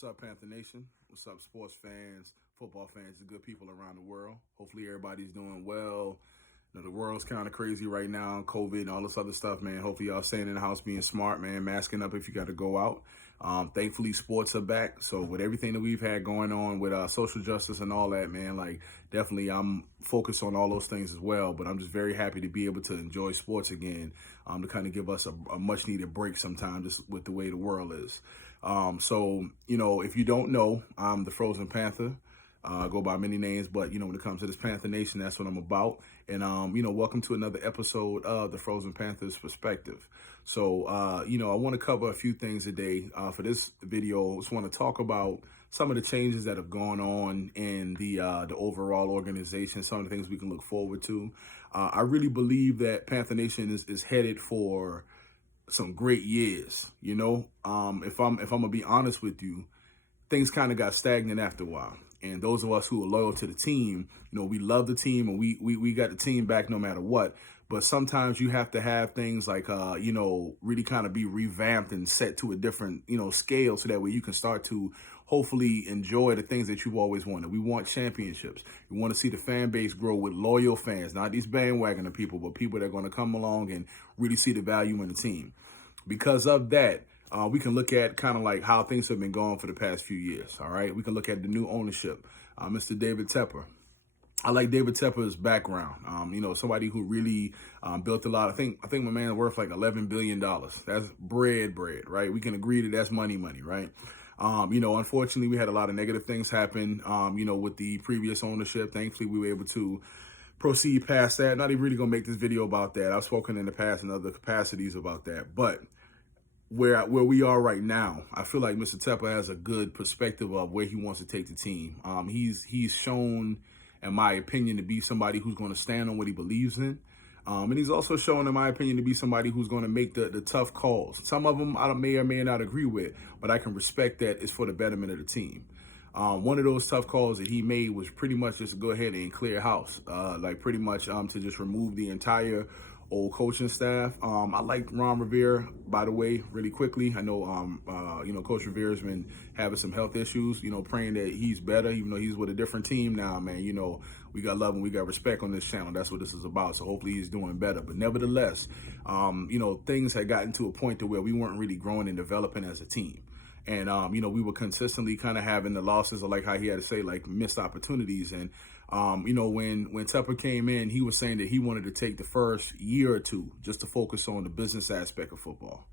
What's up, Panther Nation? What's up, sports fans, football fans, the good people around the world? Hopefully, everybody's doing well. The world's kind of crazy right now, COVID and all this other stuff, man. Hopefully, y'all staying in the house, being smart, man, masking up if you got to go out. Thankfully, sports are back. So, with everything that we've had going on with social justice and all that, man, like definitely, I'm focused on all those things as well. But I'm just very happy to be able to enjoy sports again, to kind of give us a much needed break sometimes, just with the way the world is. If you don't know, I'm the Frozen Panther. I go by many names, but when it comes to this Panther Nation, that's what I'm about. And welcome to another episode of the Frozen Panthers Perspective. So, I want to cover a few things today. For this video, I just want to talk about some of the changes that have gone on in the overall organization, some of the things we can look forward to. I really believe that Panther Nation is headed for some great years. If I'm gonna be honest with you, things kind of got stagnant after a while. And those of us who are loyal to the team, we love the team and we got the team back no matter what. But sometimes you have to have things like, really kind of be revamped and set to a different, scale, so that way you can start to hopefully enjoy the things that you've always wanted. We want championships. We want to see the fan base grow with loyal fans, not these bandwagoner people, but people that are going to come along and really see the value in the team. Because of that, we can look at kind of like how things have been going for the past few years. All right. We can look at the new ownership, Mr. David Tepper. I like David Tepper's background. Somebody who really built a lot. I think my man worth like $11 billion. That's bread, right? We can agree that that's money, right? Unfortunately, we had a lot of negative things happen, with the previous ownership. Thankfully, we were able to proceed past that. Not even really going to make this video about that. I've spoken in the past in other capacities about that. But where we are right now, I feel like Mr. Tepper has a good perspective of where he wants to take the team. He's shown, in my opinion, to be somebody who's going to stand on what he believes in. And he's also shown, in my opinion, to be somebody who's going to make the tough calls. Some of them I may or may not agree with, but I can respect that it's for the betterment of the team. One of those tough calls that he made was pretty much just to go ahead and clear house, to just remove the entire old coaching staff. I like Ron Rivera, by the way, really quickly. I know, Coach Rivera's been having some health issues, praying that he's better, even though he's with a different team now, man. We got love and we got respect on this channel. That's what this is about. So hopefully he's doing better. But nevertheless, things had gotten to a point to where we weren't really growing and developing as a team. And, we were consistently kind of having the losses, or like how he had to say, like missed opportunities. And, when Tepper came in, he was saying that he wanted to take the first year or two just to focus on the business aspect of football.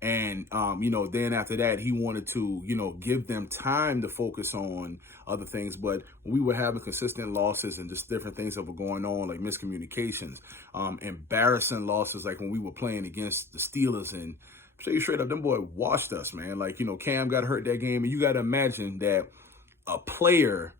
And, then after that, he wanted to, give them time to focus on other things. But we were having consistent losses and just different things that were going on, like miscommunications, embarrassing losses, like when we were playing against the Steelers. And I'll tell you straight up, them boy washed us, man. Like, Cam got hurt that game. And you got to imagine that a player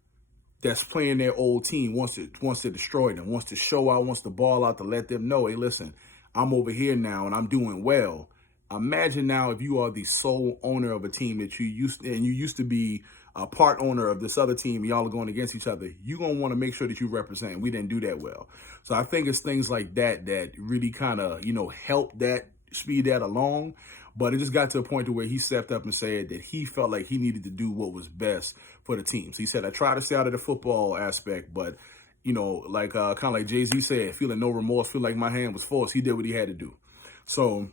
that's playing their old team wants to destroy them, wants to show out, wants to ball out to let them know, hey, listen, I'm over here now and I'm doing well. Imagine now if you are the sole owner of a team that you used to be a part owner of this other team, y'all are going against each other, you're going to want to make sure that you represent. We didn't do that well. So I think it's things like that that really kind of, help that, speed that along. But it just got to a point to where he stepped up and said that he felt like he needed to do what was best for the team. So he said, I try to stay out of the football aspect, but, kind of like Jay-Z said, feeling no remorse, feel like my hand was forced. He did what he had to do. So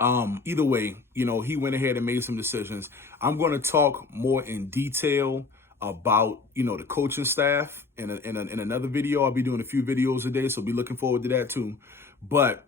either way, he went ahead and made some decisions. I'm going to talk more in detail about, the coaching staff in another video. I'll be doing a few videos a day, so be looking forward to that too. But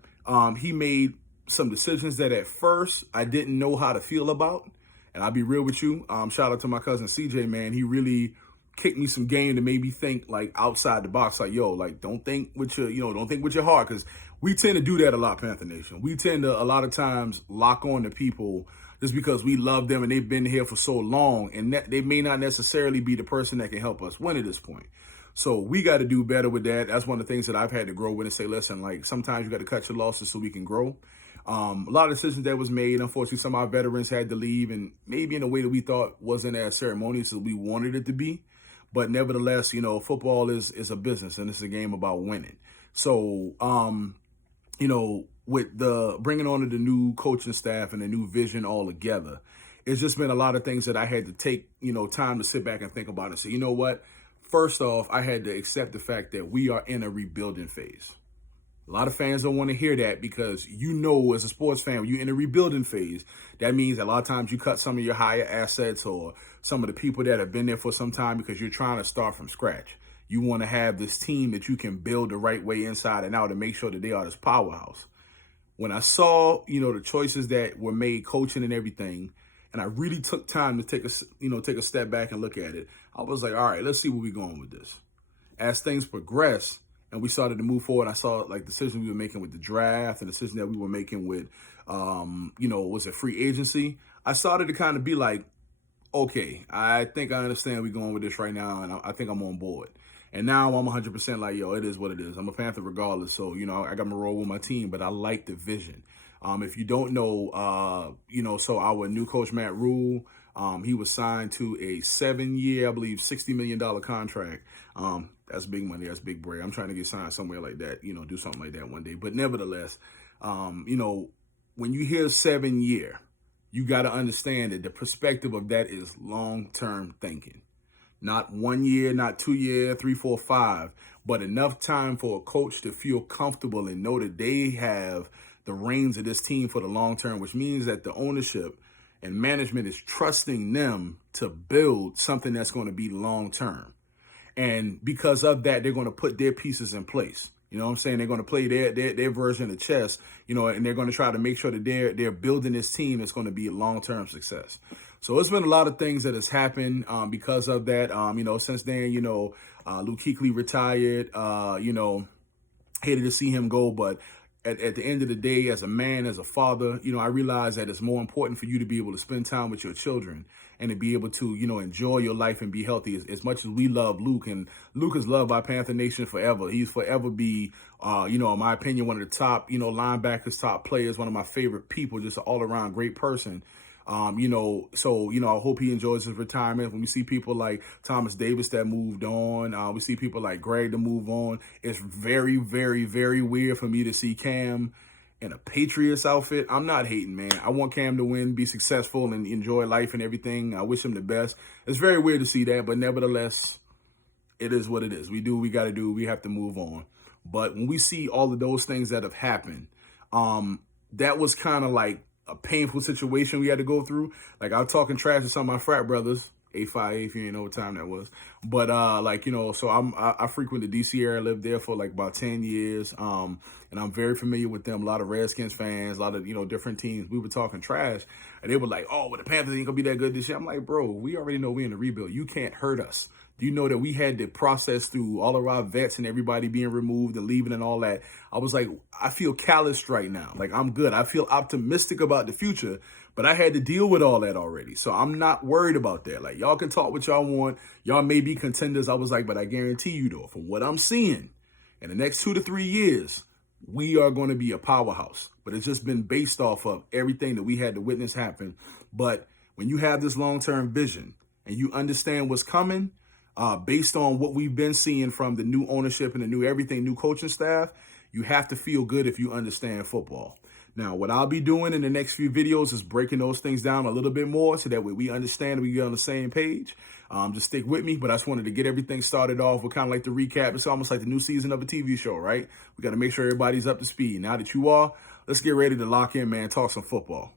he made some decisions that at first I didn't know how to feel about. And I'll be real with you. Shout out to my cousin CJ, man. He really kicked me some game to make me think like outside the box. Like, like don't think with your heart. Because we tend to do that a lot, Panther Nation. We tend to a lot of times lock on to people just because we love them and they've been here for so long. And they may not necessarily be the person that can help us win at this point. So we got to do better with that. That's one of the things that I've had to grow with and say, listen, like sometimes you got to cut your losses so we can grow. A lot of decisions that was made. Unfortunately, some of our veterans had to leave, and maybe in a way that we thought wasn't as ceremonious as we wanted it to be. But nevertheless, football is a business and it's a game about winning. So, with the bringing on of the new coaching staff and the new vision all together, it's just been a lot of things that I had to take, time to sit back and think about and say, you know what? First off, I had to accept the fact that we are in a rebuilding phase. A lot of fans don't want to hear that because as a sports fan, when you're in a rebuilding phase, that means a lot of times you cut some of your higher assets or some of the people that have been there for some time because you're trying to start from scratch. You want to have this team that you can build the right way inside and out and make sure that they are this powerhouse. When I saw, the choices that were made, coaching and everything, and I really took time to take a step back and look at it, I was like, all right, let's see where we're going with this. As things progressed and we started to move forward, I saw like decisions we were making with the draft and decisions that we were making with, was it free agency? I started to kind of be like, okay, I think I understand we're going with this right now, and I think I'm on board. And now I'm 100% like, yo, it is what it is. I'm a Panther regardless, so, I got my role with my team, but I like the vision. If you don't know, so our new coach, Matt Rule, he was signed to a 7-year, I believe, $60 million contract. That's big money. That's big bread. I'm trying to get signed somewhere like that, do something like that one day. But nevertheless, when you hear 7-year, you got to understand that the perspective of that is long-term thinking. Not 1 year, not 2 years, 3, 4, 5, but enough time for a coach to feel comfortable and know that they have the reins of this team for the long term, which means that the ownership and management is trusting them to build something that's going to be long term. And because of that, they're going to put their pieces in place. You know what I'm saying? They're going to play their version of chess, and they're going to try to make sure that they're building this team that's going to be a long-term success. So it's been a lot of things that has happened because of that. Since then, Luke Kuechly retired, hated to see him go, but at the end of the day, as a man, as a father, I realize that it's more important for you to be able to spend time with your children and to be able to, enjoy your life and be healthy. As much as we love Luke, and Luke is loved by Panther Nation forever. He's forever be, in my opinion, one of the top, linebackers, top players, one of my favorite people, just an all-around great person. I hope he enjoys his retirement. When we see people like Thomas Davis that moved on, we see people like Greg to move on. It's very, very, very weird for me to see Cam in a Patriots outfit. I'm not hating, man. I want Cam to win, be successful, and enjoy life and everything. I wish him the best. It's very weird to see that, but nevertheless, it is what it is. We do what we got to do. We have to move on. But when we see all of those things that have happened, that was kind of like a painful situation we had to go through. Like, I was talking trash to some of my frat brothers, 858, if you didn't know what time that was. But, so I frequent the DC area, lived there for like about 10 years. And I'm very familiar with them. A lot of Redskins fans, a lot of, different teams. We were talking trash and they were like, oh, well, the Panthers ain't gonna be that good this year. I'm like, bro, we already know we're in the rebuild. You can't hurt us. Do you know that we had to process through all of our vets and everybody being removed and leaving and all that? I was like, I feel calloused right now. Like, I'm good. I feel optimistic about the future, but I had to deal with all that already. So I'm not worried about that. Like, y'all can talk what y'all want. Y'all may be contenders. I was like, but I guarantee you though, from what I'm seeing in the next 2 to 3 years, we are going to be a powerhouse. But it's just been based off of everything that we had to witness happen. But when you have this long-term vision and you understand what's coming, based on what we've been seeing from the new ownership and the new everything, new coaching staff, you have to feel good if you understand football. Now, what I'll be doing in the next few videos is breaking those things down a little bit more so that way we understand and we get on the same page. Just stick with me, but I just wanted to get everything started off with kind of like the recap. It's almost like the new season of a TV show, right? We got to make sure everybody's up to speed. Now that you are, let's get ready to lock in, man, talk some football.